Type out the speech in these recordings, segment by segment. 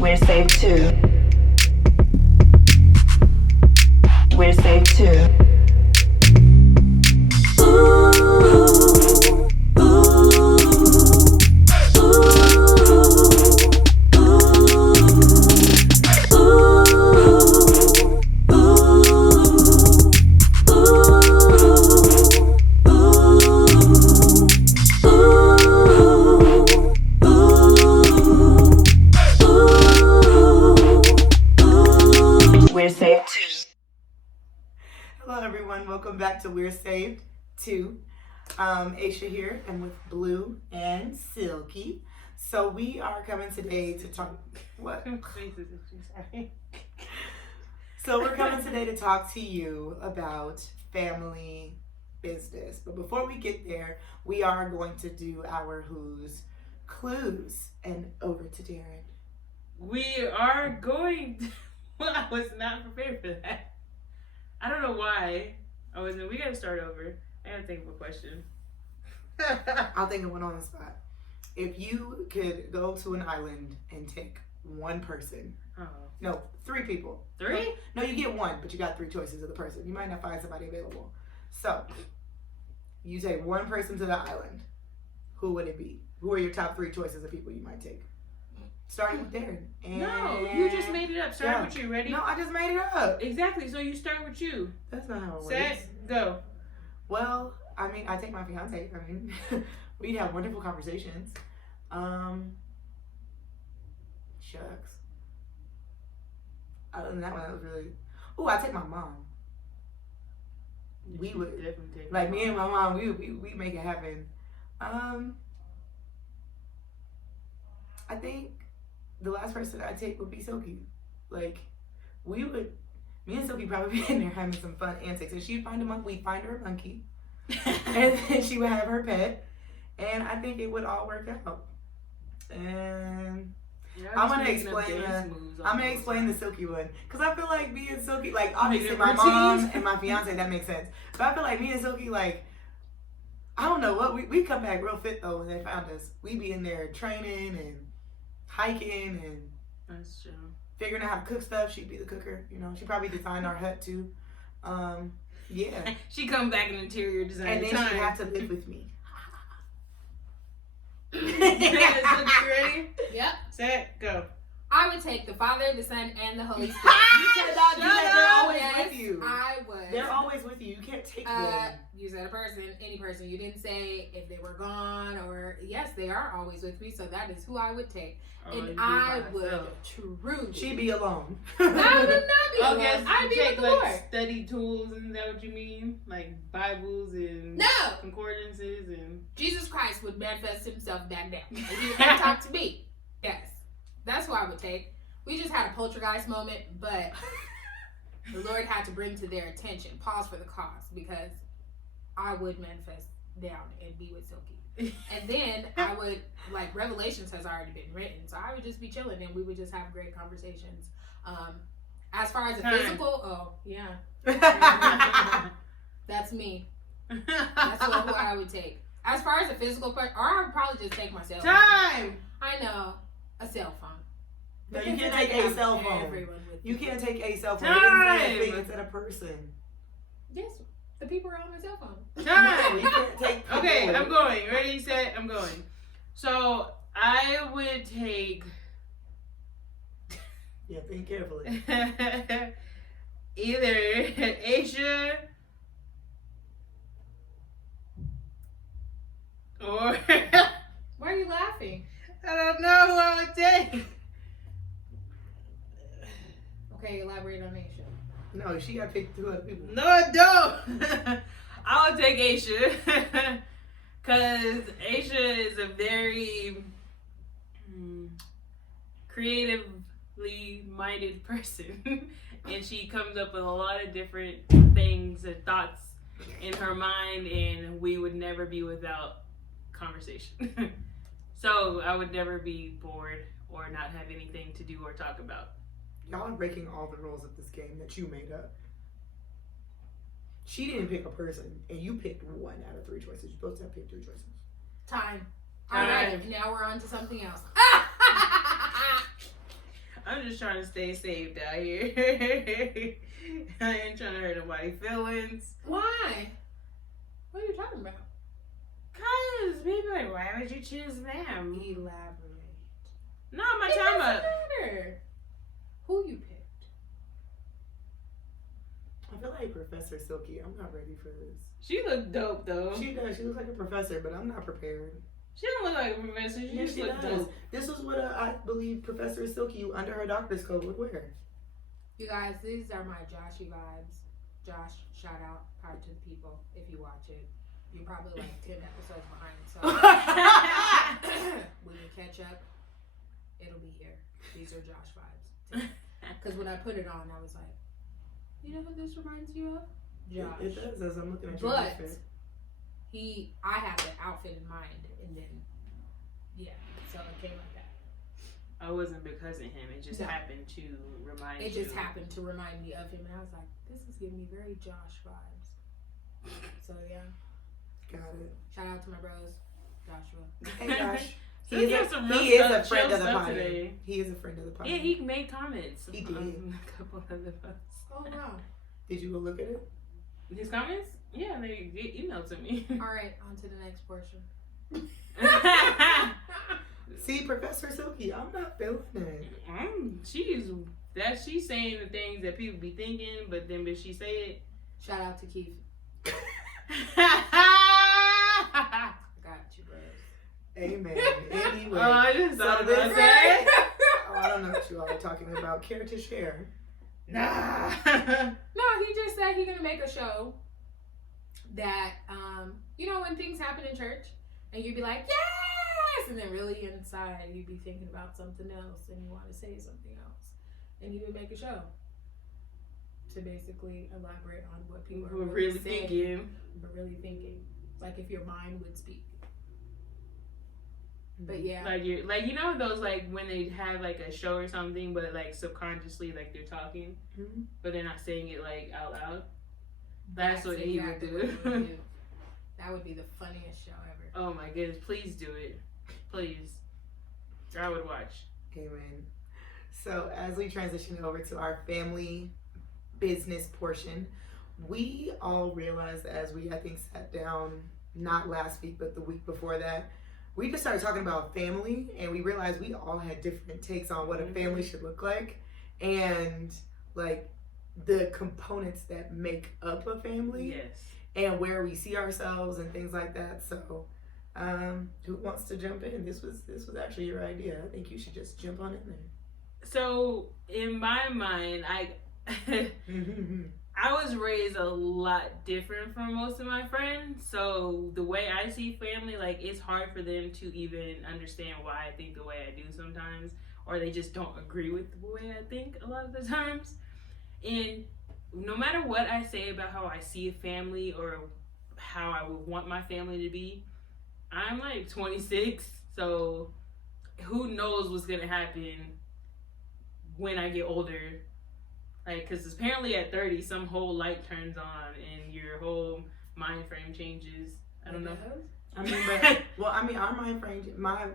We're safe too. We're safe too. Hello everyone, welcome back to We're Saved 2. Aisha here, and with Blue and Silky. So we are coming today to talk. What? So we're coming today to talk to you about family business. But before we get there, we are going to do our Who's Clues. And over to Darren. We are going to... Well, I was not prepared for that. I don't know why I wasn't. We gotta start over. I gotta think of a question. I'll think of one on the spot. If you could go to an island and take one person. No, 3 people. 3? No, you get 1, but you got 3 choices of the person. You might not find somebody available. So, you take 1 person to the island. Who would it be? Who are your top 3 choices of people you might take? Starting with Darren. No, you just made it up. Start with you. Ready? No, I just made it up. Exactly. So you start with you. That's not how it works. Set, go. Well, I mean, I take my fiance. I mean, we'd have wonderful conversations. Shucks. Other than that one, that was really... Ooh, I take my mom. We would definitely take like me and my mom. We make it happen. I think the last person I'd take would be Silky. Like, me and Silky probably be in there having some fun antics. And she'd find a monkey, we'd find her a monkey. And then she would have her pet. And I think it would all work out. And I'm gonna explain the Silky one. Because I feel like me and Silky, like, obviously my mom and my fiance, that makes sense. But I feel like me and Silky, like, I don't know what, we come back real fit though when they found us. We be in there training and hiking and that's true. Figuring out how to cook stuff. She'd be the cooker, you know. She probably designed our hut too. Yeah. She come back in interior design. And then she'd have to live with me. So you ready? Yep. Set, go. I would take the Father, the Son, and the Holy Spirit. You cannot do that. They're always with you. I would. They're always with you. You can't take them. You said a person, any person. You didn't say if they were gone or... Yes, they are always with me, so that is who I would take. And I would truly... She'd be alone. I would not be alone. Okay, so I'd be with the Lord. Study tools, and that what you mean? Like Bibles and concordances and... Jesus Christ would manifest himself back down. He would talk to me. Yes. That's who I would take. We just had a poltergeist moment, but the Lord had to bring to their attention, pause for the cause, because I would manifest down and be with Silky. And then I would, like, Revelations has already been written, so I would just be chilling and we would just have great conversations. As far as the physical, that's me. That's who I would take. As far as the physical part, or I would probably just take my cell phone. Time! I know. A cell phone. No, you can't take a cell phone. You can't take a cell phone. It's at a person. Yes, the people are on my cell phone. Time! You can't take. Okay, I'm going. Ready, set, I'm going. So I would take. Yeah, think carefully. Either Aisha or. Why are you laughing? I don't know who I would take. Okay, elaborate on Aisha. No, she got to pick 2 other people. No, I don't. I would take Aisha. Because Aisha is a very creatively minded person. And she comes up with a lot of different things and thoughts in her mind. And we would never be without conversation. So I would never be bored or not have anything to do or talk about. Y'all are breaking all the rules of this game that you made up. She didn't pick a person, and you picked 1 out of 3 choices. You're supposed to have picked 3 choices. Time. All right, now we're on to something else. just trying to stay saved out here. I ain't trying to hurt nobody's feelings. Why? What are you talking about? Cause people like, why would you choose them? Elaborate. No, my It time doesn't up. matter. Who you picked? I feel like Professor Silky. I'm not ready for this. She look dope though. She does. She looks like a professor, but I'm not prepared. She don't look like a professor. She Yeah, just she look does. dope. This is what I believe Professor Silky under her doctor's coat would wear. You guys, these are my Joshy vibes. Josh, shout out, power to the people. If you watch it, you're probably like 10 episodes behind. So when you catch up, it'll be here. These are Josh vibes. Because when I put it on, I was like, you know who this reminds you of? Josh. It does as I'm looking at your But outfit. I had the outfit in mind, and then yeah, so it came like that. I wasn't because of him. It just No. happened to remind It you. just happened to remind me of him, and I was like, this is giving me very Josh vibes. So yeah, Got it. shout out to my bros, Joshua. Hey Josh. So He he is has some a real friend chill of the stuff pod. today. He is a friend of the pod. Yeah, he made comments. He did. On a couple of the posts. Oh wow. Did you go look at it? His comments? Yeah, they get emailed to me. All right, on to the next portion. See, Professor Silky, I'm not feeling it. She's saying the things that people be thinking, but then when she say it. Shout out to Keith. Oh, I got you, bros. Amen. Anyway. I just So thought this- about that. Oh, I don't know what you all are talking about. Care to share? Nah. No, he just said he's gonna make a show that, you know, when things happen in church, and you'd be like, yes, and then really inside you'd be thinking about something else, and you want to say something else, and he would make a show to basically elaborate on what people are We're really really saying, thinking. but really thinking, like if your mind would speak. But yeah, Like you know those like when they have like a show or something, but like subconsciously like they're talking, Mhm. but they're not saying it like out loud. That's what he would exactly do. what he would do. That would be the funniest show ever. Oh my goodness! Please do it, please. I would watch. Amen. So as we transition over to our family business portion, we all realized as we, I think, sat down, not last week, but the week before that, we just started talking about family, and we realized we all had different takes on what a family should look like, and like the components that make up a family, Yes. and where we see ourselves and things like that. So who wants to jump in? This was actually your idea. I think you should just jump on in there. So in my mind, I was raised a lot different from most of my friends. So the way I see family, like it's hard for them to even understand why I think the way I do sometimes, or they just don't agree with the way I think a lot of the times. And no matter what I say about how I see a family or how I would want my family to be, I'm like 26, so who knows what's gonna happen when I get older. Like, because apparently at 30, some whole light turns on and your whole mind frame changes. I don't know. I mean, but our mind frame, my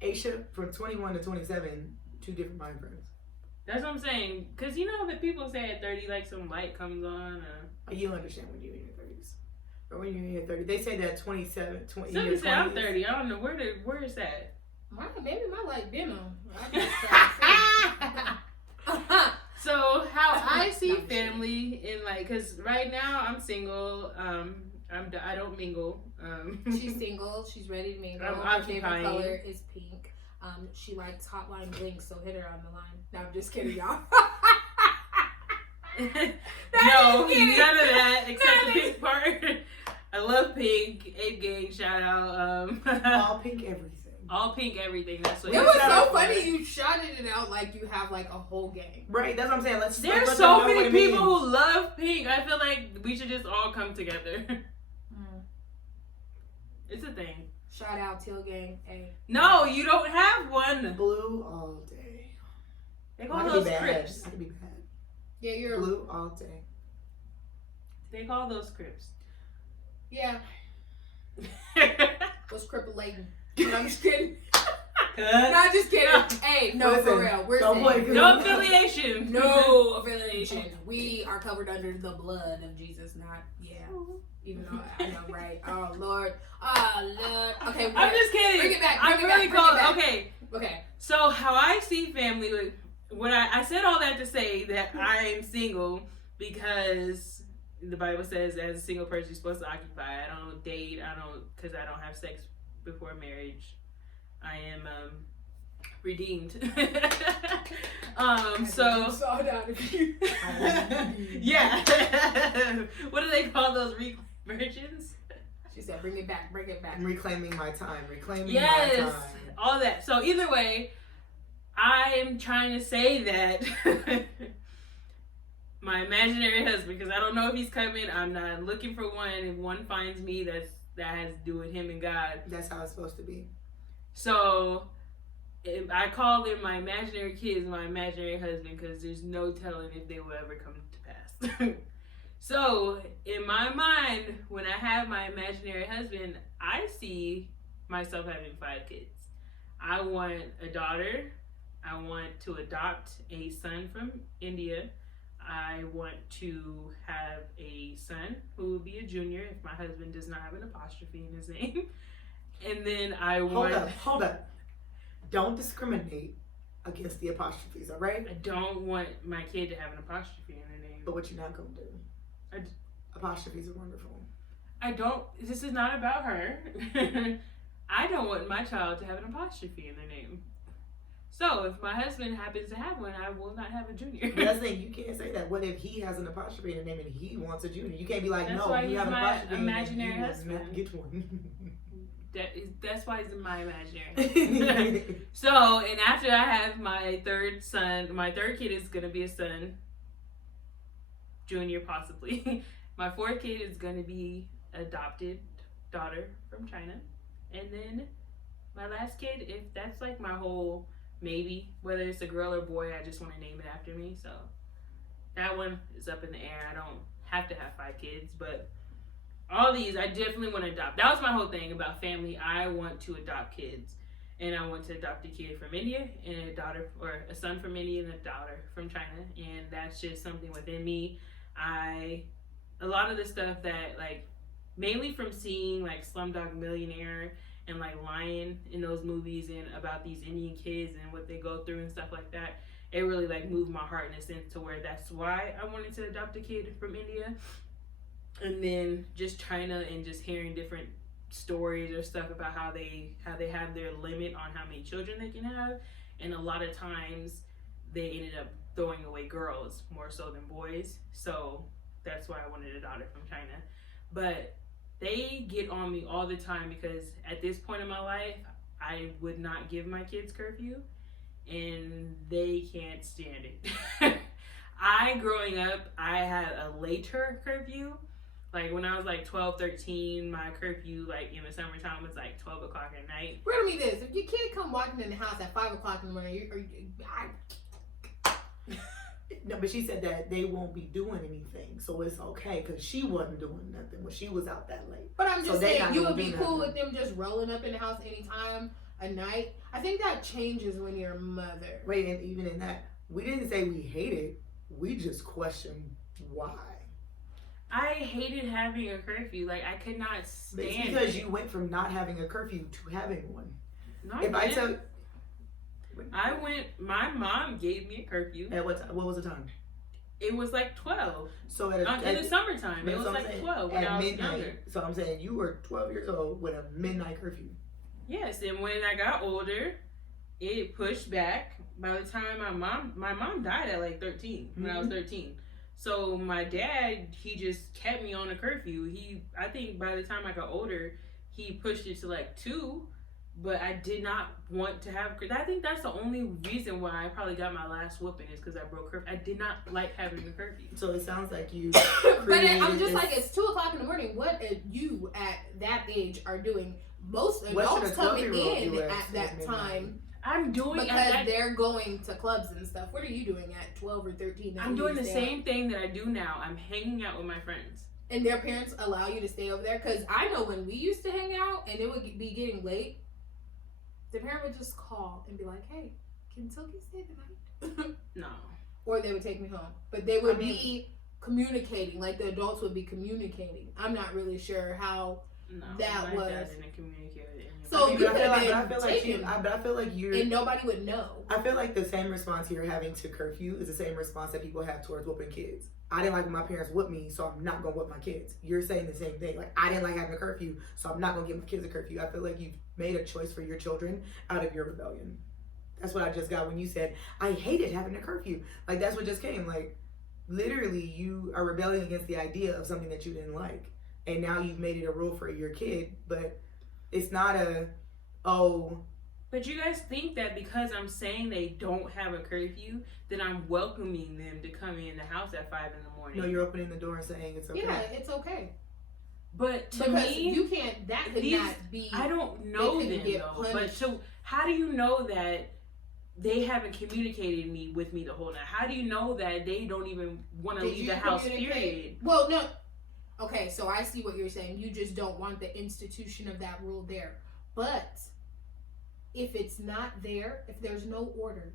Aisha from 21 to 27, two different mind frames. That's what I'm saying. Because you know that people say at 30, like some light comes on. You understand when you're in your 30s. Or when you're in your 30s. They say that 27, 20 in Somebody your said I'm 20s. 30. I don't know. Where is that? Maybe my light been on. I just So how I see No, I'm family in like, because right now I'm single. I don't mingle. She's single. She's ready to mingle. I'm Her favorite occupying. color is pink. She likes Hotline Bling, so hit her on the line. No, I'm just kidding, y'all. No, That is kidding. none of that except That the is- pink part. I love pink. Ape Gang, shout out. All pink everything. All pink everything. That's what It it's was shout so out funny for. you shouted it out like you have like a whole gang. Right, that's what I'm saying. Let's There's let so them know what many it people means. who love pink. I feel like we should just all come together. It's a thing. Shout out Teal Gang. Hey. No, you don't have one. Blue all day. They I call could those be bad. Crips. I could be bad. Yeah, you're. Blue all day. They call those Crips. Yeah, was crippling. But I'm just kidding. No, I'm just kidding. Hey, no, Listen, for real. We're Don't play Listen, good. No affiliation. no affiliation. We are covered under the blood of Jesus, not, even though I know, right? Oh, Lord. Oh, Lord. Okay, I'm just kidding. Bring it back. I'm Bring it really back, bring it cold. back. Okay. Okay. So how I see family, like, when I said all that to say that I'm single because the Bible says as a single person you're supposed to occupy. I don't date. Because I don't have sex before marriage. I am redeemed. So yeah. What do they call those virgins? She said, bring it back, bring it back. I'm reclaiming my time. Reclaiming Yes, my time. all that. So either way, I am trying to say that my imaginary husband, because I don't know if he's coming. I'm not looking for one. If one finds me, that has to do with him and God. That's how it's supposed to be. So if I call them my imaginary kids, my imaginary husband, because there's no telling if they will ever come to pass. So in my mind, when I have my imaginary husband, I see myself having 5 kids. I want a daughter. I want to adopt a son from India. I want to have a son who will be a junior if my husband does not have an apostrophe in his name. And then I want... Hold up. Don't discriminate against the apostrophes, all right? I don't want my kid to have an apostrophe in her name. But what you're not going to do. Apostrophes are wonderful. This is not about her. I don't want my child to have an apostrophe in their name. So if my husband happens to have one, I will not have a junior. But that's the thing, you can't say that. What if he has an apostrophe in the name and he wants a junior? You can't be like, That's no, why you he's have an my apostrophe in the name and imaginary he wants husband. not to get one. That's why he's in my imaginary. So, and after I have my third son, my third kid is going to be a son. Junior, possibly. My fourth kid is going to be adopted daughter from China. And then my last kid, if that's like my whole maybe, whether it's a girl or boy, I just want to name it after me. So that one is up in the air. I don't have to have 5 kids, but all these I definitely want to adopt. That was my whole thing about family. I want to adopt kids. And I want to adopt a kid from India and a daughter, or a son from India and a daughter from China. And that's just something within me. A lot of the stuff that, like, mainly from seeing like Slumdog Millionaire and like Lion in those movies and about these Indian kids and what they go through and stuff like that, it really like moved my heart in a sense to where that's why I wanted to adopt a kid from India. And then just China and just hearing different stories or stuff about how they have their limit on how many children they can have, and a lot of times they ended up throwing away girls more so than boys. So that's why I wanted a daughter from China. But they get on me all the time because at this point in my life, I would not give my kids curfew, and they can't stand it. Growing up, I had a later curfew. Like when I was like 12, 13, my curfew like in the summertime was like 12 o'clock at night. Riddle me this: if your kid come walking in the house at 5 o'clock in the morning, No, but she said that they won't be doing anything, so it's okay because she wasn't doing nothing when she was out that late. But I'm just So they saying, not you gonna would be do cool nothing. with them just rolling up in the house anytime at night. I think that changes when you're a mother. Wait, and even in that, we didn't say we hate it. We just questioned why. I hated having a curfew. Like I could not But stand it's because it. you went from not having a curfew to having one. No, If I didn't. tell, my mom gave me a curfew. at what was the time? It was like 12. So at In the summertime, it that's was what I'm like saying. 12 when At I was midnight. younger. So I'm saying you were 12 years old with a midnight curfew. Yes, and when I got older, it pushed back. By the time my mom died at like 13 when I was 13. So my dad, he just kept me on a curfew. I think by the time I got older, he pushed it to like 2. But I did not want to have. I think that's the only reason why I probably got my last whooping is because I broke curfew. I did not like having a curfew. So it sounds like you. But I'm created just this- like, it's 2 o'clock in the morning. What you at that age are doing? Most What should adults a coming 12-year-old in do at at that midnight? time I'm doing because they're going to clubs and stuff. What are you doing at 12 or 13? that I'm you doing need the to stay same thing that I do now. I'm hanging out with my friends. up? And their parents allow you to stay over there? Because I know when we used to hang out and it would be getting late, the parent would just call and be like, hey, can Silky stay the night? No. Or they would take me home. But they would be communicating, like the adults would be communicating. I'm not really sure how No. that my was. dad didn't communicate with anyone. So you but could have I been feel like taken, I feel like you're. and nobody would know. I feel like the same response you're having to curfew is the same response that people have towards whooping kids. I didn't like when my parents whooped me, so I'm not gonna whoop my kids. You're saying the same thing. Like, I didn't like having a curfew, so I'm not gonna give my kids a curfew. I feel like you've made a choice for your children out of your rebellion. That's what I just got when you said, I hated having a curfew. Like, that's what just came. Like, literally, you are rebelling against the idea of something that you didn't like. And now you've made it a rule for your kid, but it's not But you guys think that because I'm saying they don't have a curfew, that I'm welcoming them to come in the house at 5 in the morning. no, you're opening the door and saying it's okay. Yeah, it's okay. But to Because me, you can't. That could these- not be. I don't know they them could get though. But punished. so how do you know that they haven't communicated with me the whole night? How do you know that they don't even want to Did leave you the house? communicate? Period. Well, no. Okay, so I see what you're saying. You just don't want the institution of that rule there. But if it's not there, if there's no order,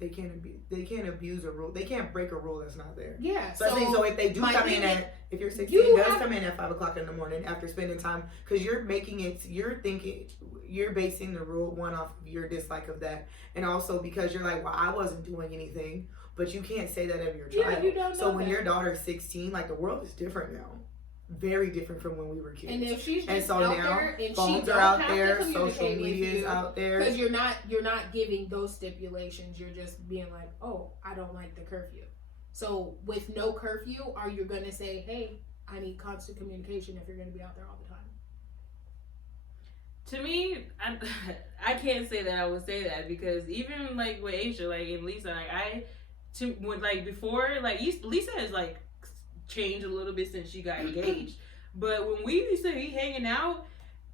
They can't abuse a rule. They can't break a rule that's not there. yeah. So I think so if they do my come thing in is- at, if you're 16, you does have- come in at 5 o'clock in the morning after spending time, because you're making it, you're thinking, you're basing the rule one off of your dislike of that, and also because you're like, well, I wasn't doing anything, but you can't say that of your child. Yeah, you don't So know when that. your daughter's 16, like the world is different now, very different from when we were kids. And if she's And just so out now there and she phones don't are out have to there, communicate social with media is you, out there. because you're not giving those stipulations. You're just being like, oh, I don't like the curfew. So with no curfew, are you going to say, hey, I need constant communication if you're going to be out there all the time? To me, I can't say that I would say that, because even like with Aisha, like and Lisa, like before, like Lisa has like changed a little bit since she got engaged. But when we used to be hanging out,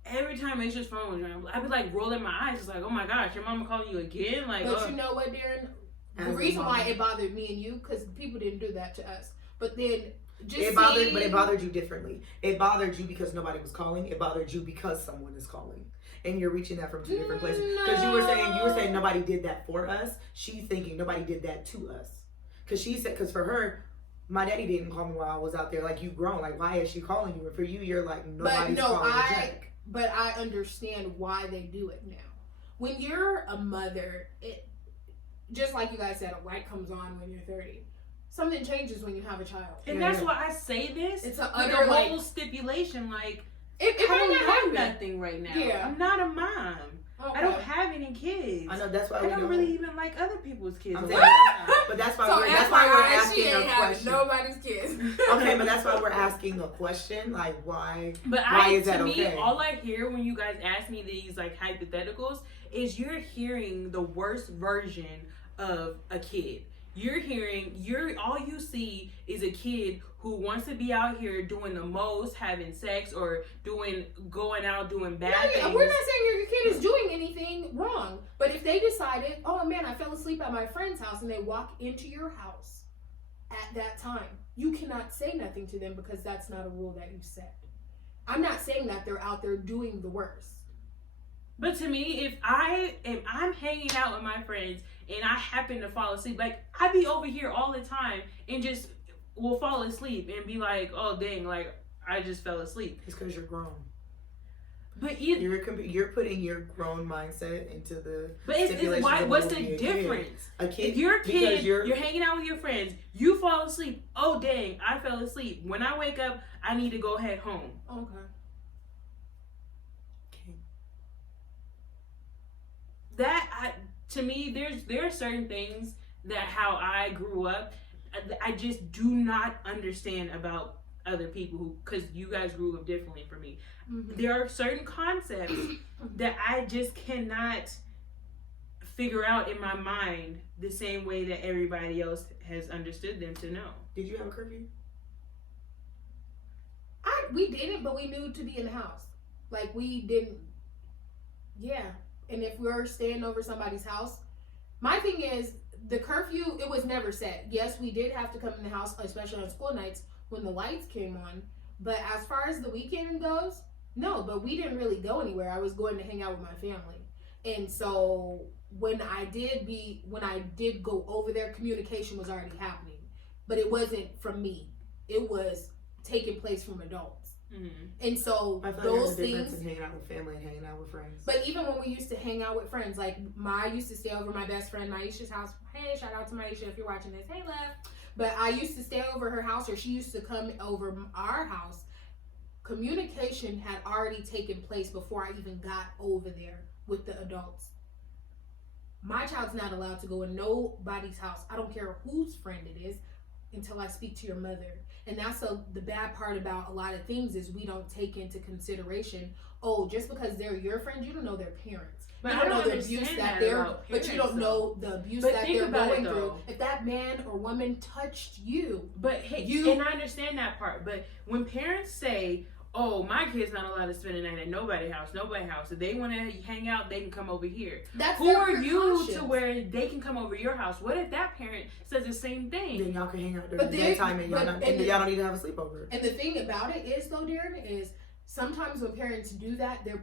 every time Aisha's phone was ringing, I'd be like rolling my eyes, just like, oh my gosh, your mama calling you again? Like, But you know what, Darren? The As a reason why mom. it bothered me and you, because people didn't do that to us. But then just It bothered, seeing- but it bothered you differently. It bothered you because nobody was calling. It bothered you because someone is calling, and you're reaching that from two different places. Because you were saying nobody did that for us. She's thinking nobody did that to us. Because she said, because for her, my daddy didn't call me while I was out there. Like, you grown. Like, why is she calling you? And for you, you're like, nobody's calling Jack. But I understand why they do it now. When you're a mother, it just like you guys said, a light comes on when you're 30. Something changes when you have a child. and Yeah, that's yeah. why I say this. It's a with utter, the whole like- stipulation, like If I I'm don't not have happy, nothing right now. Yeah. I'm not a mom. okay. I don't have any kids. I know that's why I we don't don't really even like other people's kids. I'm a saying- lot of the time. But that's why So that's why we're FYI, asking she a ain't having question. nobody's kids. Okay, but that's why we're asking the question. Like, why? But Why is to that me, okay? all I hear when you guys ask me these like hypotheticals is you're hearing the worst version of a kid. All you see is a kid who wants to be out here doing the most, having sex or going out doing bad things. We're not saying your kid is doing anything wrong. But if they decided, oh man, I fell asleep at my friend's house, and they walk into your house at that time, you cannot say nothing to them because that's not a rule that you set. I'm not saying that they're out there doing the worst. But to me, if I'm hanging out with my friends and I happen to fall asleep, like I be over here all the time and just will fall asleep and be like, oh dang, like I just fell asleep. It's because you're grown. But You're putting your grown mindset into the it's stipulations why? of What's what the would be a difference? A kid. If you're a because kid, you're you're hanging out with your friends, you fall asleep. Oh dang, I fell asleep. When I wake up, I need to go head home. Okay. To me, there are certain things that how I grew up, I just do not understand about other people who, because you guys grew up differently from me. Mm-hmm. There are certain concepts that I just cannot figure out in my mind the same way that everybody else has understood them to know. Did you have a curfew? We didn't, but we knew to be in the house. Like, we didn't. Yeah. And if we're staying over somebody's house, my thing is, the curfew, it was never set. Yes, we did have to come in the house, especially on school nights when the lights came on. But as far as the weekend goes, no, but we didn't really go anywhere. I was going to hang out with my family. And so when I did go over there, communication was already happening, but it wasn't from me. It was taking place from adults. Mm-hmm. And so I feel like those there's a difference things. in hanging out with family and hanging out with friends. But even when we used to hang out with friends, like I used to stay over my best friend Maisha's house. Hey, shout out to Maisha if you're watching this. Hey, love. But I used to stay over her house, or she used to come over our house. Communication had already taken place before I even got over there with the adults. My child's not allowed to go in nobody's house. I don't care whose friend it is until I speak to your mother. And that's the bad part about a lot of things is we don't take into consideration, oh, just because they're your friend, you don't know their parents. But You I don't know don't the abuse understand that that they're, about but you parents, don't know the abuse But that think they're about it, going through. though. If that man or woman touched you, But hey, and I understand that part. But when parents say, "Oh, my kid's not allowed to spend the night at nobody's house," if they want to hang out, they can come over here. that's Who their are you precautions. to where they can come over your house? What if that parent says the same thing? Then y'all can hang out during But the there- daytime and y'all, but- not, and and y'all don't need to have a sleepover. And the thing about it is, though, Darren, is sometimes when parents do that, they're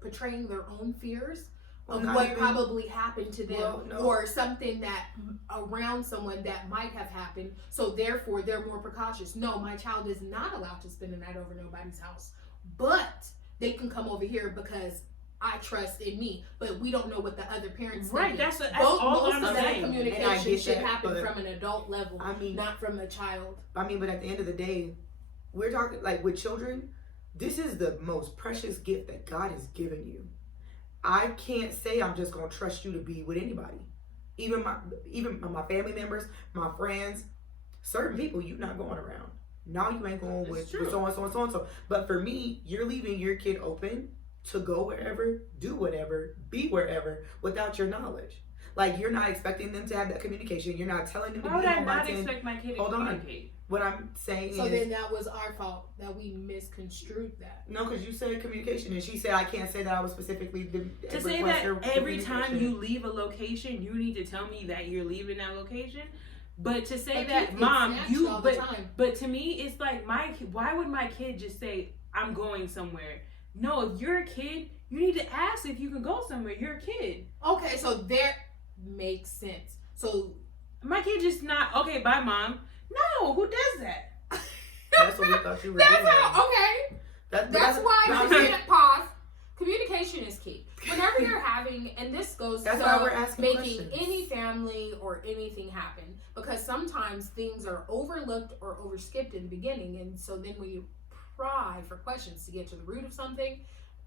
portraying their own fears of Not what even- probably happened to them, Well, no. or something that around someone that might have happened. So therefore, they're more precautious. No, my child is not allowed to spend the night over nobody's house, but they can come over here because I trust in me. But we don't know what the other parents Right, thinking. that's all Most I'm of that saying. And I communication get should that, happen but- from an adult level, I mean, not from a child. but at the end of the day, we're talking like with children. This is the most precious gift that God has given you. I can't say I'm just gonna trust you to be with anybody, even my family members, my friends, certain people you're not going around. Now you ain't going It's with true. so and so and so and so. But for me, you're leaving your kid open to go wherever, do whatever, be wherever without your knowledge. Like you're not expecting them to have that communication. You're not telling them to Why would be I home by not 10. expect my kid to Hold on. communicate? What I'm saying So is then that was our fault that we misconstrued that. no, because you said communication, and she said I can't say that I was specifically To say that every time you leave a location, you need to tell me that you're leaving that location. But to say But that, kids get Mom, snatched you, all the time. but to me, it's like why would my kid just say I'm going somewhere? No, if you're a kid, you need to ask if you can go somewhere. You're a kid. Okay, so that makes sense. So My kid just not okay. Bye, Mom. No, who does that? That's what we thought you were that's doing. how. Okay, that's why pause. Communication is key. Whenever you're having, and this goes That's to why we're asking making questions. any family or anything happen, because sometimes things are overlooked or overskipped in the beginning, and so then when you pry for questions to get to the root of something,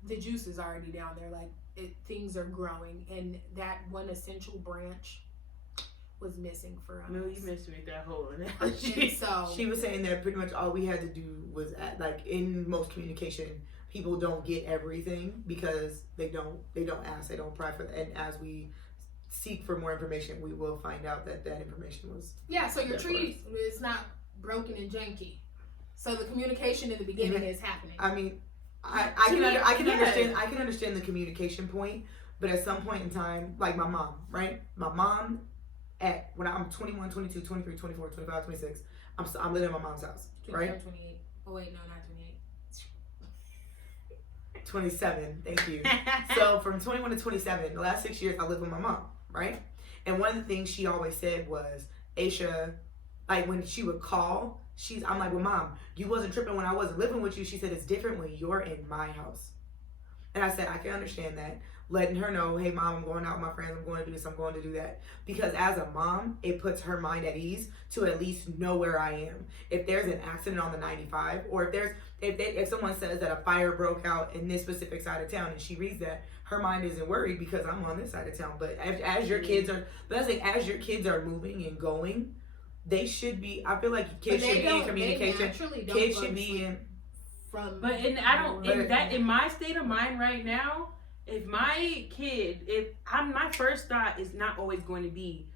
the juice is already down there. Like things are growing, and that one essential branch was missing for us. No, you missed me with that whole And analogy. so She was saying that pretty much all we had to do was like in most communication, people don't get everything because they don't ask, they don't pry for that. And as we seek for more information, we will find out that information was. yeah, so your Therefore. tree is not broken and janky. So the communication in the beginning is happening. I mean, I To me, can understand the communication point, but at some point in time, like my mom, right? My mom when I'm 21, 22, 23, 24, 25, 26, I'm living in my mom's house, right? 28. Oh wait, no, not 28. 27, thank you. So from 21 to 27, the last 6 years I lived with my mom, right? And one of the things she always said was, Aisha, like when she would call, I'm like, well, Mom, you wasn't tripping when I wasn't living with you. She said, it's different when you're in my house. And I said, I can understand that. Letting her know, hey, Mom, I'm going out with my friends. I'm going to do this. I'm going to do that. Because as a mom, it puts her mind at ease to at least know where I am. If there's an accident on the 95, or if someone says that a fire broke out in this specific side of town and she reads that, her mind isn't worried because I'm on this side of town. But as your kids are, as your kids are moving and going, they should be. I feel like kids should be in communication. Kids should be in. But in my state of mind right now, if my kid, my first thought is not always going to be,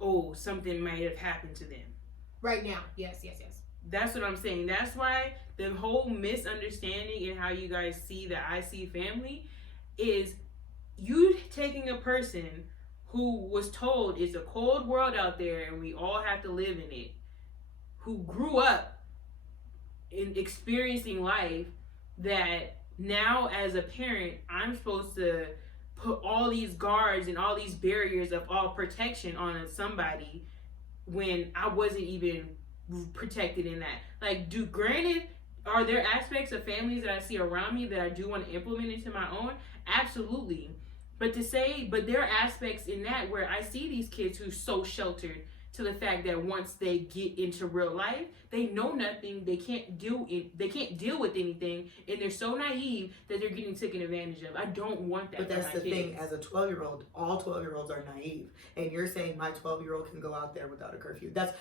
oh, something might have happened to them. Right now, yes. That's what I'm saying. That's why the whole misunderstanding in how you guys see the IC family is you taking a person who was told it's a cold world out there and we all have to live in it, who grew up in experiencing life, that now as a parent I'm supposed to put all these guards and all these barriers of all protection on somebody when I wasn't even protected in that. Like, granted, are there aspects of families that I see around me that I do want to implement into my own? Absolutely. But there are aspects in that where I see these kids who's so sheltered to the fact that once they get into real life, they know nothing, they can't deal with anything, and they're so naive that they're getting taken advantage of. I don't want that. But that's for the my thing, kids. as a 12-year-old, all 12-year-olds are naive. And you're saying my 12-year-old can go out there without a curfew. That's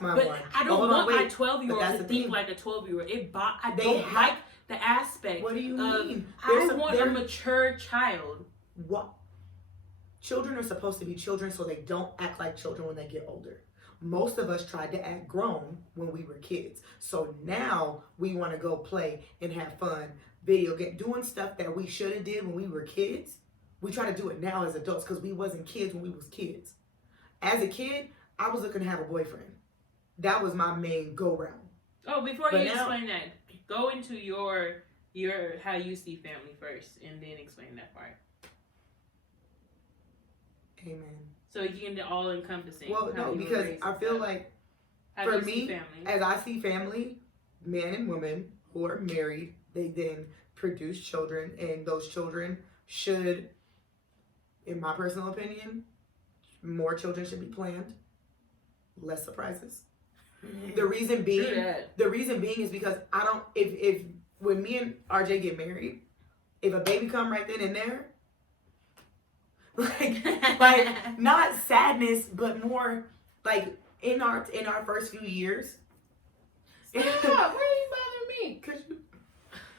my But one. I But don't hold on, want my wait. 12-year-old But to that's the think thing. like a 12-year-old. I They don't have- like the aspect What do you of mean? I want a mature child. What? Children are supposed to be children so they don't act like children when they get older. Most of us tried to act grown when we were kids. So now we want to go play and have fun, video game, doing stuff that we should have did when we were kids. We try to do it now as adults because we wasn't kids when we was kids. As a kid, I was looking to have a boyfriend. That was my main go-round. Oh, before But you now- explain that, go into your how you see family first, and then explain that part. Amen. So you can all encompassing. Well, how no, you were because raised I and feel stuff. like How for do you see me, family. as I see family, man and woman who are married, they then produce children, and those children should, in my personal opinion, more children should be planned, less surprises. The reason being, True that. is because I don't. If when me and RJ get married, if a baby come right then and there, like not sadness, but more like in our first few years. Stop. Why are you bothering me?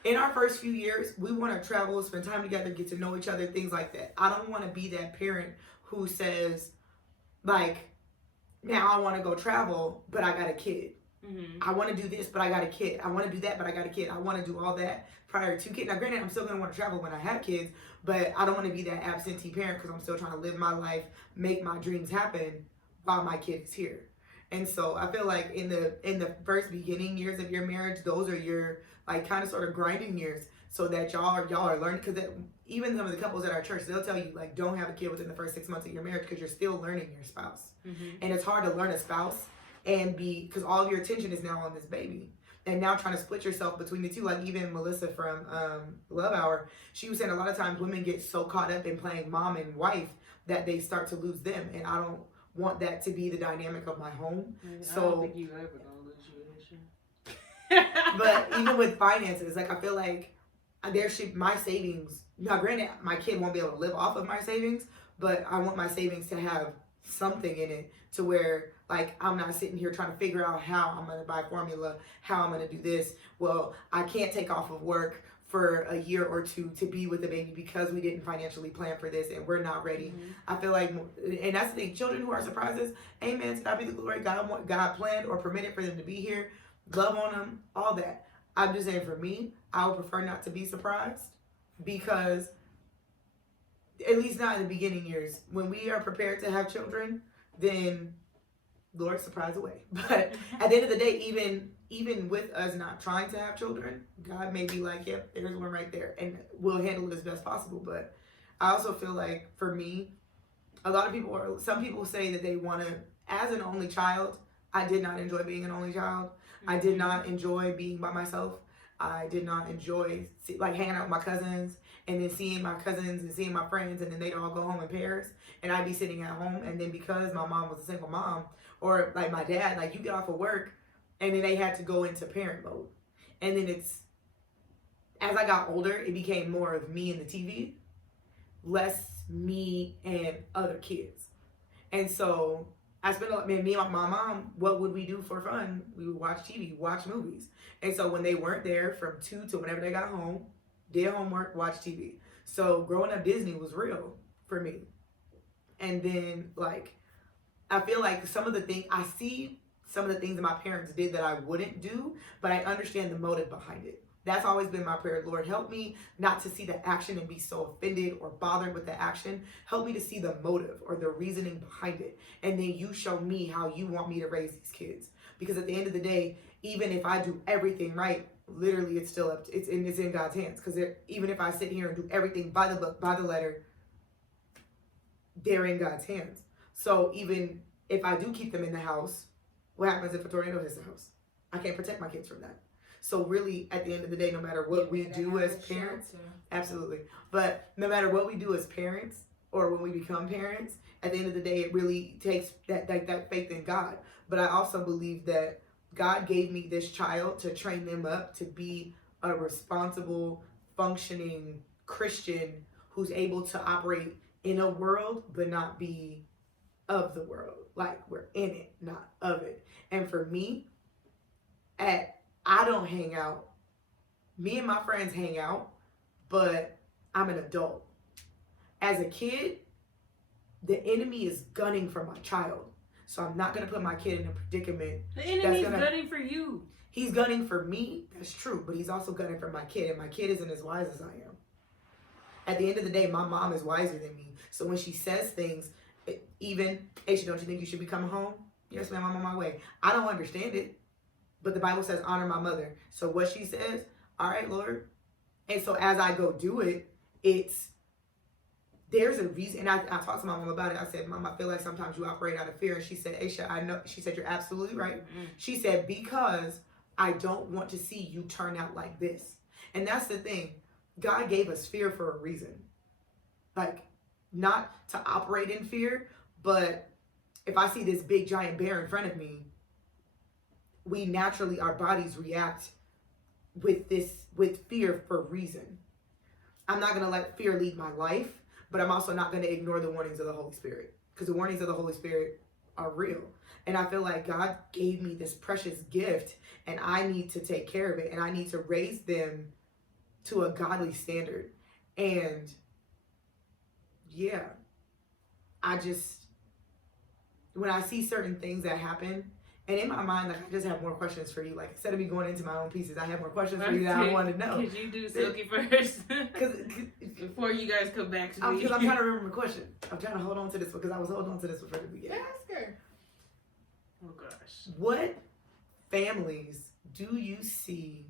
In our first few years, we want to travel, spend time together, get to know each other, things like that. I don't want to be that parent who says, like, now I want to go travel, but I got a kid. Mm-hmm. I want to do this, but I got a kid. I want to do that, but I got a kid. I want to do all that prior to kids. Now, granted, I'm still going to want to travel when I have kids, but I don't want to be that absentee parent because I'm still trying to live my life, make my dreams happen while my kid is here. And so I feel like in the first beginning years of your marriage, those are your like kind of sort of grinding years, so that y'all are learning. Because even some of the couples at our church, they'll tell you like don't have a kid within the first 6 months of your marriage because you're still learning your spouse, and it's hard to learn a spouse and be because all of your attention is now on this baby. And now trying to split yourself between the two, like even Melissa from Love Hour, she was saying a lot of times women get so caught up in playing mom and wife that they start to lose them, and I don't want that to be the dynamic of my home. I So- don't think you ever gonna lose your relationship. But even with finances, like I feel like my savings. Now, granted, my kid won't be able to live off of my savings, but I want my savings to have something in it to where like I'm not sitting here trying to figure out how I'm gonna buy formula, how I'm gonna do this. Well, I can't take off of work for a year or two to be with the baby because we didn't financially plan for this and we're not ready. I feel like, and that's the thing, children who are surprises, amen, to God be the glory. God planned or permitted for them to be here. Love on them, all that. I'm just saying for me, I would prefer not to be surprised because, at least not in the beginning years, when we are prepared to have children, then Lord, surprise away. But at the end of the day, even with us not trying to have children, God may be like, yep, there's one right there, and we'll handle it as best possible. But I also feel like for me, some people say that they want to, as an only child, I did not enjoy being an only child. I did not enjoy being by myself. I did not enjoy like hanging out with my cousins and then seeing my cousins and seeing my friends, and then they'd all go home in pairs and I'd be sitting at home. And then because my mom was a single mom, or like my dad, like you get off of work and then they had to go into parent mode. And then as I got older, it became more of me and the TV, less me and other kids. And so I spent me and my mom, what would we do for fun? We would watch TV, watch movies. And so when they weren't there from 2 to whenever they got home, did homework, watch TV. So growing up, Disney was real for me. And then like, I feel like I see some of the things that my parents did that I wouldn't do, but I understand the motive behind it. That's always been my prayer. Lord, help me not to see the action and be so offended or bothered with the action. Help me to see the motive or the reasoning behind it. And then you show me how you want me to raise these kids. Because at the end of the day, even if I do everything right, literally it's still it's in God's hands. Because even if I sit here and do everything by the book, by the letter, they're in God's hands. So even if I do keep them in the house, what happens if a tornado hits the house? I can't protect my kids from that. So really, at the end of the day, no matter what we do as parents, absolutely. But no matter what we do as parents or when we become parents, at the end of the day, it really takes that faith in God. But I also believe that God gave me this child to train them up to be a responsible, functioning Christian who's able to operate in a world but not be of the world. Like, we're in it, not of it. And for me, I don't hang out. Me and my friends hang out, but I'm an adult. As a kid, the enemy is gunning for my child. So I'm not going to put my kid in a predicament. The enemy's gunning for you. He's gunning for me, that's true, but he's also gunning for my kid, and my kid isn't as wise as I am. At the end of the day, my mom is wiser than me. So when she says things, even, Aisha, don't you think you should be coming home? Yes, ma'am, I'm on my way. I don't understand it, but the Bible says honor my mother. So what she says, all right, Lord. And so as I go do it, there's a reason. And I talked to my mom about it. I said, Mom, I feel like sometimes you operate out of fear. And she said, Aisha, I know. She said, you're absolutely right. Mm-hmm. She said, because I don't want to see you turn out like this. And that's the thing. God gave us fear for a reason. Like, not to operate in fear, but if I see this big giant bear in front of me, we naturally, our bodies react with fear for a reason. I'm not going to let fear lead my life, but I'm also not going to ignore the warnings of the Holy Spirit, because the warnings of the Holy Spirit are real. And I feel like God gave me this precious gift, and I need to take care of it, and I need to raise them to a godly standard. And yeah, when I see certain things that happen, and in my mind, like, I just have more questions for you. Like, instead of me going into my own pieces, I have more questions for you that I want to know. Could you do Silky first? Before you guys come back to me. Because I'm trying to remember my question. I'm trying to hold on to this one, because I was holding on to this one from the beginning. Ask her. Oh, gosh. What families do you see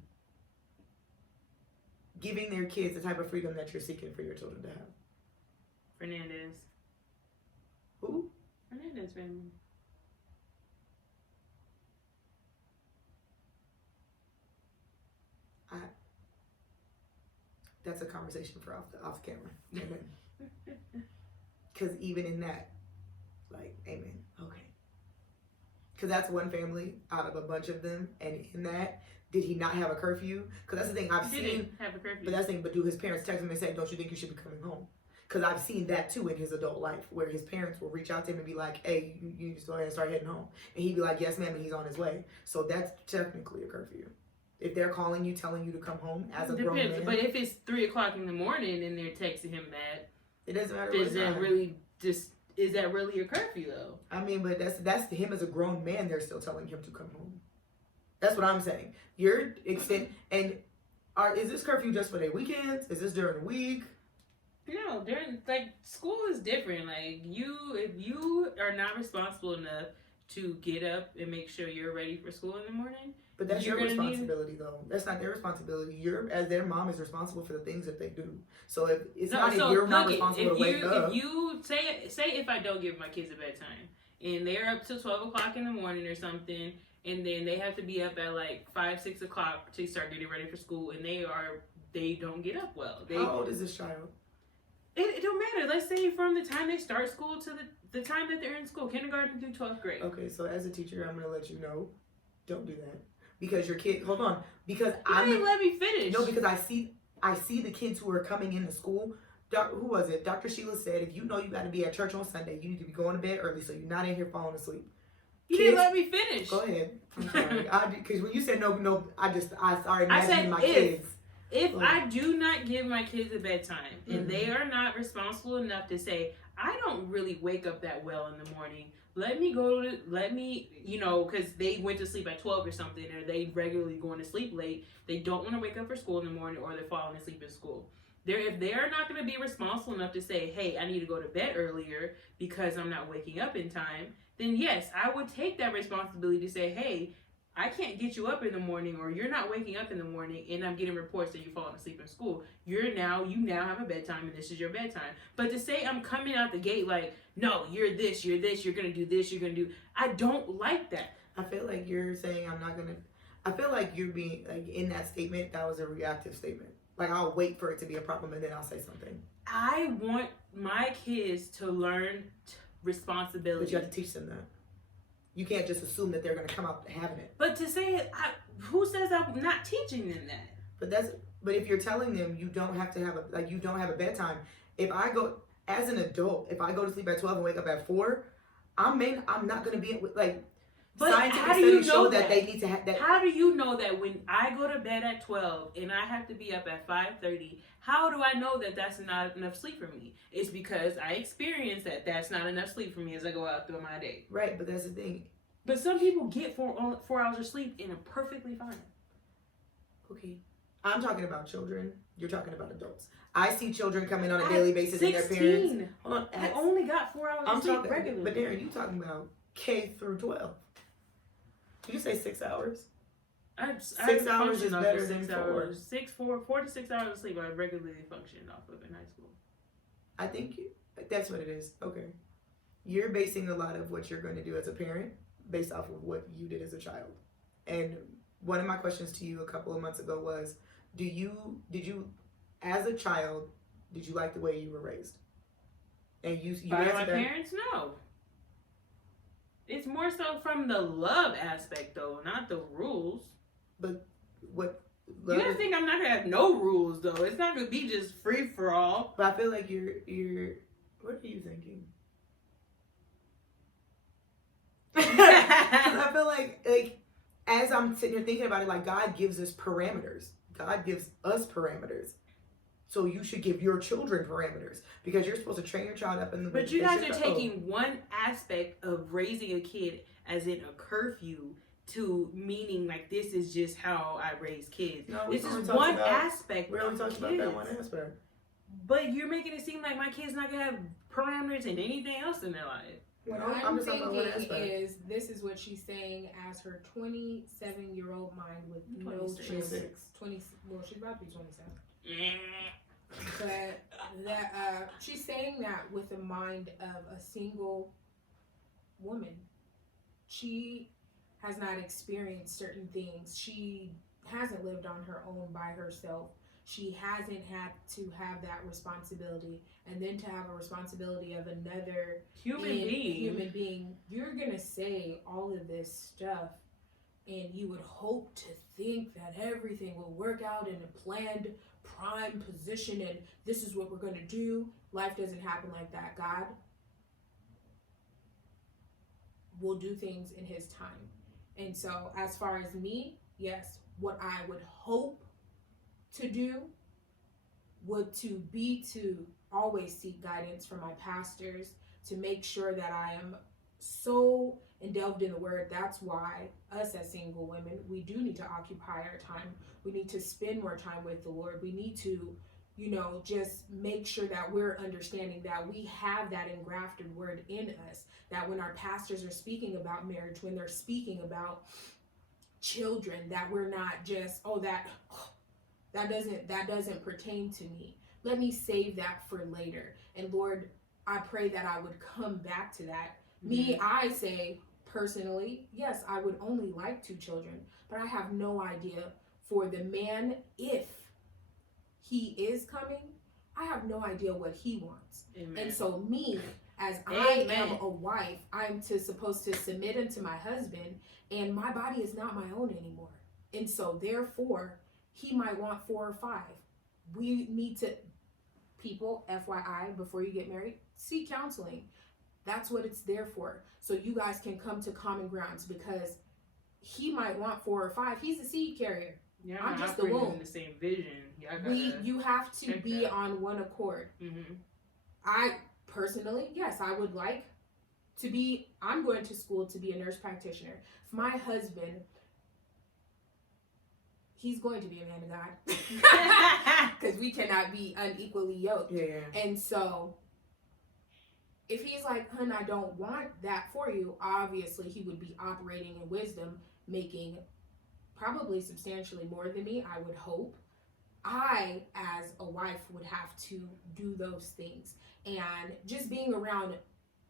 giving their kids the type of freedom that you're seeking for your children to have? Fernandez. Who? Fernandez family. That's a conversation for off camera. Amen. Because even in that, like, amen. Okay. Because that's one family out of a bunch of them, and in that, did he not have a curfew? Because that's the thing I've seen. Didn't have a curfew. But that's the thing. But do his parents text him and say, "Don't you think you should be coming home?" Because I've seen that too in his adult life, where his parents will reach out to him and be like, "Hey, you need to go ahead and start heading home," and he'd be like, "Yes, ma'am," and he's on his way. So that's technically a curfew. If they're calling you, telling you to come home as a grown man. But if it's 3:00 in the morning and they're texting him that, it doesn't matter. Is that really a curfew though? I mean, but that's him as a grown man. They're still telling him to come home. That's what I'm saying. Your extent is this curfew just for their weekends? Is this during the week? No, school is different. Like, if you are not responsible enough to get up and make sure you're ready for school in the morning. But that's your responsibility, though. That's not their responsibility. You're, as their mom, is responsible for the things that they do. So if you're not responsible to wake up. If you say if I don't give my kids a bedtime and they're up till 12:00 in the morning or something, and then they have to be up at like 5-6 o'clock to start getting ready for school, and they don't get up well. How old is this child? It don't matter. Let's say from the time they start school to the time that they're in school, kindergarten through 12th grade. Okay, so as a teacher, I'm gonna let you know, don't do that. Because your kid, hold on, because you didn't let me finish. No, because I see the kids who are coming into school. Who was it? Dr. Sheila said, if you know you got to be at church on Sunday, you need to be going to bed early so you're not in here falling asleep. You didn't let me finish. Go ahead. I'm sorry. Because when you said no, I started imagining my kids. If I do not give my kids a bedtime and they are not responsible enough to say, I don't really wake up that well in the morning. Let me, because they went to sleep at 12 or something, or they regularly going to sleep late. They don't want to wake up for school in the morning, or they're falling asleep in school. If they're not going to be responsible enough to say, hey, I need to go to bed earlier because I'm not waking up in time, then yes, I would take that responsibility to say, hey, I can't get you up in the morning, or you're not waking up in the morning, and I'm getting reports that you've fallen asleep in school. You now have a bedtime, and this is your bedtime. But to say I'm coming out the gate like, no, you're this, you're gonna do this, you're gonna do, I don't like that. I feel like you're saying I'm not gonna. I feel like you're being like in that statement. That was a reactive statement. Like I'll wait for it to be a problem and then I'll say something. I want my kids to learn responsibility. But you have to teach them that. You can't just assume that they're gonna come out having it. But to say it, who says I'm not teaching them that? But if you're telling them you don't have to have you don't have a bedtime. If I go as an adult, if I go to sleep at 12 and wake up at 4, I'm not gonna be like. But scientific how do you studies know show that they need to have that? How do you know that when I go to bed at 12 and I have to be up at 5:30? How do I know that that's not enough sleep for me? It's because I experience that that's not enough sleep for me as I go out through my day. Right, but that's the thing. But some people get 4 hours of sleep and are perfectly fine. Okay. I'm talking about children. You're talking about adults. I see children come in on a daily basis and their parents. Hold on. I only got 4 hours of sleep regularly. But Darren, you talking about K through 12. Did you say 6 hours? 6 hours is better than 4. 4 to 6 hours of sleep I regularly functioned off of in high school. I think that's what it is. Okay. You're basing a lot of what you're going to do as a parent based off of what you did as a child. And one of my questions to you a couple of months ago was, did you as a child, did you like the way you were raised? And you By answered my that. parents, no. It's more so from the love aspect, though, not the rules. But what? You don't think I'm not gonna have no rules, though? It's not gonna be just free for all. But I feel like you're. What are you thinking? 'Cause I feel like as I'm sitting here thinking about it, like God gives us parameters. God gives us parameters. So you should give your children parameters because you're supposed to train your child up in the. But you guys are taking one aspect of raising a kid, as in a curfew, to meaning like this is just how I raise kids. No, this is one aspect. We only talked about that one aspect. But you're making it seem like my kid's not gonna have parameters in anything else in their life. What No, I'm just talking about one thinking aspect. is this is what she's saying as her 27-year-old mind with no 26. children. 20. Well, she's about to be 27. But that she's saying that with the mind of a single woman. She has not experienced certain things. She hasn't lived on her own by herself. She hasn't had to have that responsibility, and then to have a responsibility of another Human being. You're gonna say all of this stuff, and you would hope to think that everything will work out in a planned prime position, and this is what we're gonna do. Life doesn't happen like that. God will do things in His time. And so, as far as me, yes, what I would hope to do would to always seek guidance from my pastors, to make sure that I am so delved in the word. That's why us as single women, we do need to occupy our time. We need to spend more time with the Lord. We need to, just make sure that we're understanding that we have that engrafted word in us, that when our pastors are speaking about marriage, when they're speaking about children, that we're not just, that doesn't pertain to me. Let me save that for later. And Lord, I pray that I would come back to that. Mm-hmm. Me, I say personally, yes, I would only like 2 children, but I have no idea for the man, if he is coming, I have no idea what he wants. Amen. And so me, as Amen. I am a wife, I'm supposed to submit unto my husband, and my body is not my own anymore. And so therefore, he might want 4 or 5. We need to, people, FYI, before you get married, seek counseling. That's what it's there for. So you guys can come to common grounds, because he might want 4 or 5. He's a seed carrier. Yeah, I'm just the operating womb. in the same vision. You have to check be that. on one accord. Mm-hmm. I personally, yes, I would like to be, I'm going to school to be a nurse practitioner. If my husband, he's going to be a man of God, because we cannot be unequally yoked. Yeah. And so if he's like, hun, I don't want that for you, obviously he would be operating in wisdom, making probably substantially more than me, I would hope. I, as a wife, would have to do those things. And just being around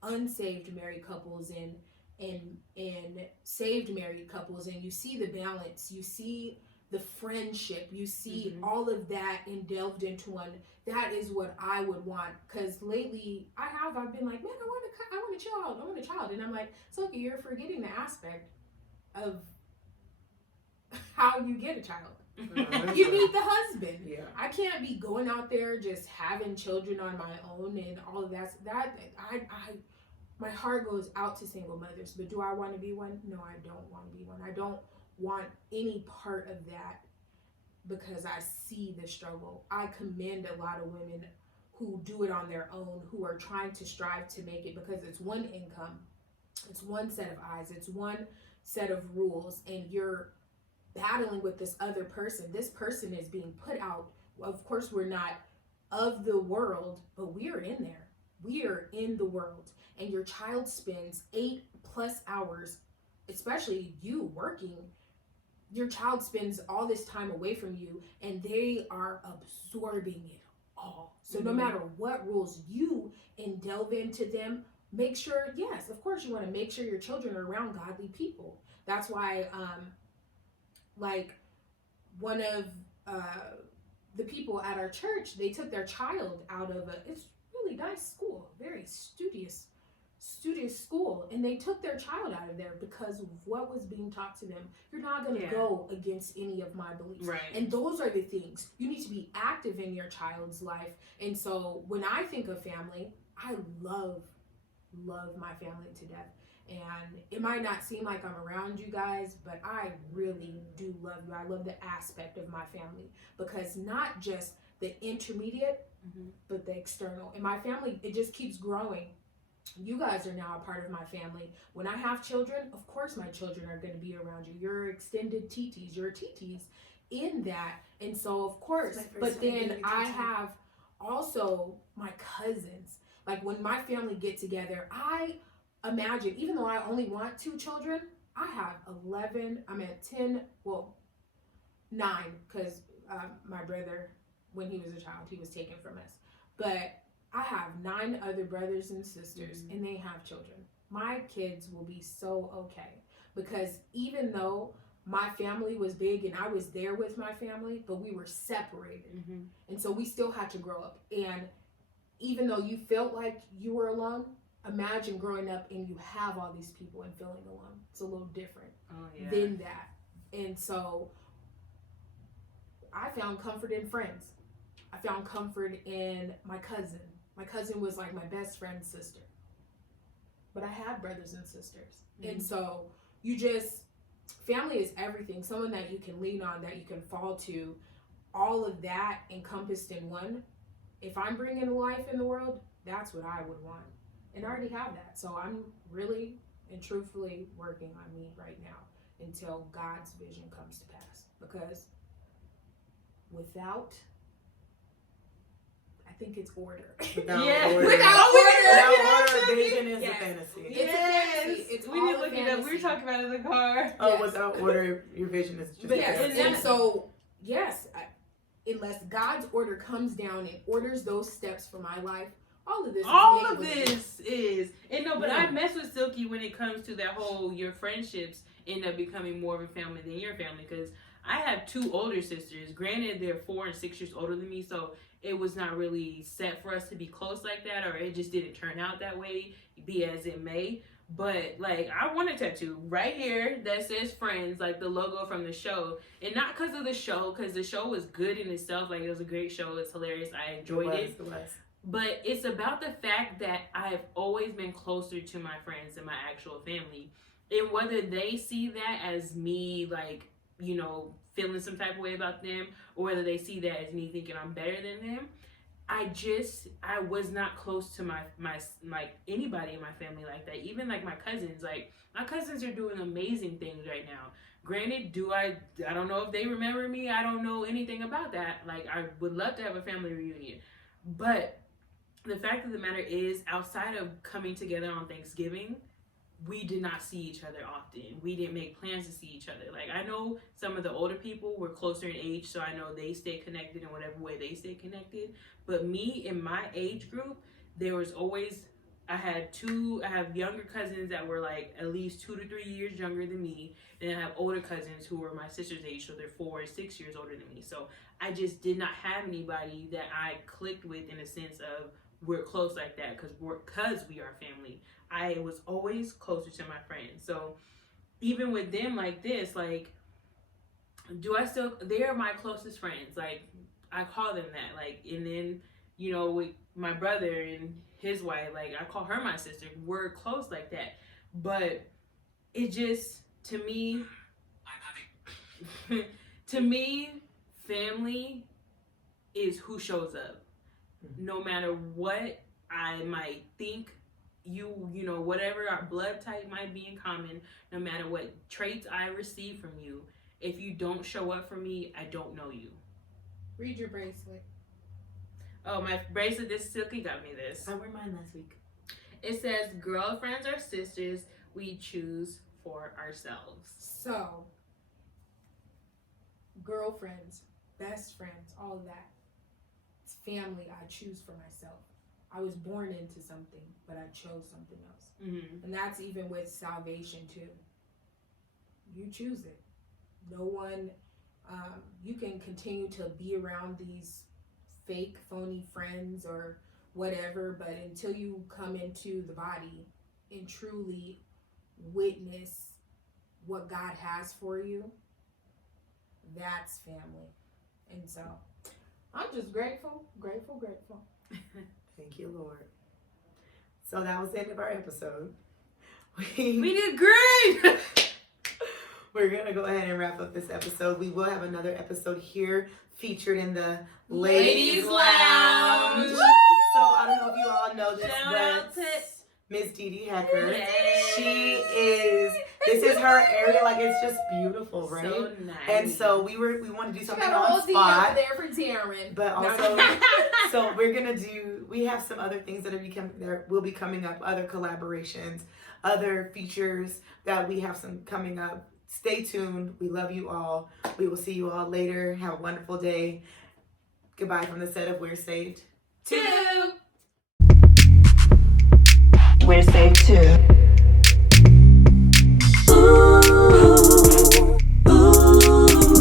unsaved married couples and saved married couples, and you see the balance, you see the friendship, you see all of that and delved into one. That is what I would want. Because lately I've been like, man, I want a child, and I'm like, so you're forgetting the aspect of how you get a child. You need the husband. Yeah. I can't be going out there just having children on my own and all of that. My heart goes out to single mothers, but do I want to be one? No, I don't want to be one. I don't want any part of that because I see the struggle. I commend a lot of women who do it on their own, who are trying to strive to make it, because it's one income, it's one set of eyes, it's one set of rules, and you're battling with this other person. This person is being put out. Of course, we're not of the world, but we are in there. We are in the world, and your child spends 8+ hours, especially you working. Your child spends all this time away from you, and they are absorbing it all. So no matter what rules you delve into them, make sure, yes, of course, you want to make sure your children are around godly people. That's why, like, one of the people at our church, they took their child out of it's really nice school, very studious school, and they took their child out of there because of what was being taught to them. You're not going to go against any of my beliefs. Right. And those are the things. You need to be active in your child's life. And so when I think of family, I love my family to death. And it might not seem like I'm around you guys, but I really do love you. I love the aspect of my family, because not just the intermediate, but the external. And my family, it just keeps growing. You guys are now a part of my family. When I have children, of course my children are going to be around you. Your extended TTs, your TTs in that. And so, of course, but then I have also my cousins. Like, when my family get together, I imagine, even though I only want 2 children, I have 11, I'm at 10, well, 9, because my brother, when he was a child, he was taken from us. But I have 9 other brothers and sisters, and they have children. My kids will be so okay, because even though my family was big and I was there with my family, but we were separated. And so we still had to grow up. And even though you felt like you were alone, imagine growing up and you have all these people and feeling alone. It's a little different than that. And so I found comfort in friends. I found comfort in my cousin. My cousin was like my best friend's sister. But I had brothers and sisters. And so family is everything. Someone that you can lean on, that you can fall to. All of that encompassed in one. If I'm bringing life in the world, that's what I would want. And I already have that. So I'm really and truthfully working on me right now until God's vision comes to pass. Because without, I think it's order. Without Yeah. order. Without order, vision is Yes. a fantasy. It's a fantasy. It's we all need to a look it up. We were fantasy. talking about it in the car. Oh, Yes. without order, your vision is just a Yes. fantasy. And so, yes, unless God's order comes down and orders those steps for my life, all of this All is of this is, and no, but Yeah. I mess with Silky when it comes to that whole, your friendships end up becoming more of a family than your family, because I have 2 older sisters. Granted, they're 4 and 6 years older than me, so it was not really set for us to be close like that, or it just didn't turn out that way, be as it may. But, like, I want a tattoo right here that says Friends, like the logo from the show. And not because of the show, because the show was good in itself. Like, it was a great show. It's hilarious. I enjoyed it. It was. But it's about the fact that I've always been closer to my friends than my actual family. And whether they see that as me, like, you know, feeling some type of way about them, or whether they see that as me thinking I'm better than them, I was not close to my like anybody in my family like that. Even like my cousins. Like, my cousins are doing amazing things right now. Granted, I don't know if they remember me. I don't know anything about that. Like, I would love to have a family reunion. But the fact of the matter is, outside of coming together on Thanksgiving, we did not see each other often. We didn't make plans to see each other. Like, I know some of the older people were closer in age, so I know they stayed connected in whatever way they stayed connected. But me, in my age group, there was always, I have younger cousins that were like at least 2 to 3 years younger than me. And I have older cousins who were my sister's age, so they're 4 or 6 years older than me. So I just did not have anybody that I clicked with in a sense of we're close like that because we are family. I was always closer to my friends. So even with them like this, like, they are my closest friends. Like, I call them that. Like, and then, you know, with my brother and his wife, like, I call her my sister. We're close like that. But it just, to me, family is who shows up. No matter what I might think, you know, whatever our blood type might be in common, no matter what traits I receive from you, if you don't show up for me, I don't know you. Read your bracelet. Oh, my bracelet, this Silky got me this. I wore mine last week. It says, girlfriends are sisters we choose for ourselves. So, girlfriends, best friends, all of that. It's family I choose for myself. I was born into something, but I chose something else. Mm-hmm. And that's even with salvation too. You choose it. No one, you can continue to be around these fake, phony friends or whatever, but until you come into the body and truly witness what God has for you, that's family. And so I'm just grateful. Thank you, Lord. So that was the end of our episode. We did great! We're going to go ahead and wrap up this episode. We will have another episode here featured in the Ladies Lounge. So I don't know if you all know this, Shout out but to Miss Dee Dee Hecker, Yay. this is her area. Like, it's just beautiful, right? So nice. And so we wanted to do something got a on whole D over spot. there for Taryn. But also, so we have some other things that will be coming up, other collaborations, other features that we have some coming up. Stay tuned. We love you all. We will see you all later. Have a wonderful day. Goodbye from the set of We're Saved 2. We're saved too.